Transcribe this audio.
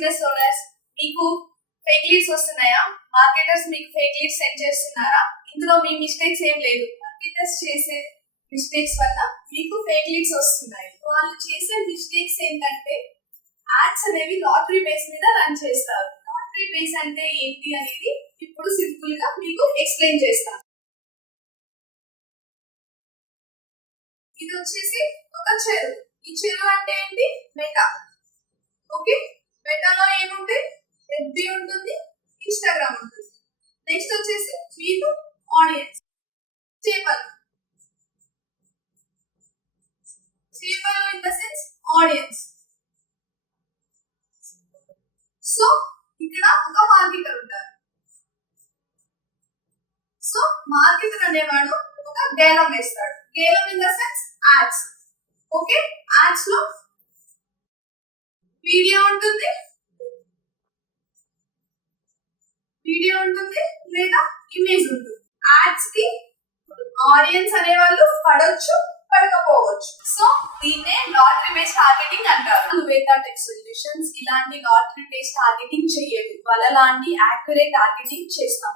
Business owners, మీకు fake leads వస్తున్నాయా? Marketers మీకు ఫేక్ లీడ్స్ సెండ్ చేస్తున్నారా? ఇందులో మీ మిస్టేక్స్ ఏం లేదు. మార్కెటర్స్ చేసే మిస్టేక్స్ వల్ల మీకు ఫేక్ లీడ్స్ వస్తున్నాయి. వాళ్ళు చేసే మిస్టేక్స్ ఏంటంటే యాడ్స్ అనేవి లాటరీ బేస్ మీద రన్ చేస్తారు. లాటరీ బేస్ అంటే ఏంటి అనేది ఇప్పుడు సింపుల్ గా మీకు ఎక్స్ప్లెయిన్ చేస్తాను. ఇది వచ్చేసి ఒక చెరువు. ఈ చెరువు అంటే ఏంటి? మెటా. ఓకే, మెటాలో ఏముంటాయి? ఎఫ్బి ఉంటుంది, ఇన్స్టాగ్రామ్ ఉంటుంది. నెక్స్ట్ వచ్చేసి మీకు ఆడియన్స్. చేపలు in the sense audience. So ఇక్కడ ఒక మార్కెటర్ ఉంటారు. సో మార్కెటర్ అనేవాడు ఒక గేలం వేస్తాడు. గేలం in the sense ads. Okay, ads లో వీడియో ఉంటుంది లేదా ఇమేజ్ ఉంటుంది. యాడ్స్ కి ఆడియన్స్ అనే వాళ్ళు పడొచ్చు, పడకపోవచ్చు. సో దీన్నే లాటరీ బేస్డ్ టార్గెటింగ్ అంటారు. వేదా టెక్ సొల్యూషన్స్ ఇలాంటి లాటరీ బేస్డ్ టార్గెటింగ్ చేయదు, వాళ్ళ లాంటి యాక్యురేట్ టార్గెటింగ్ చేస్తాం.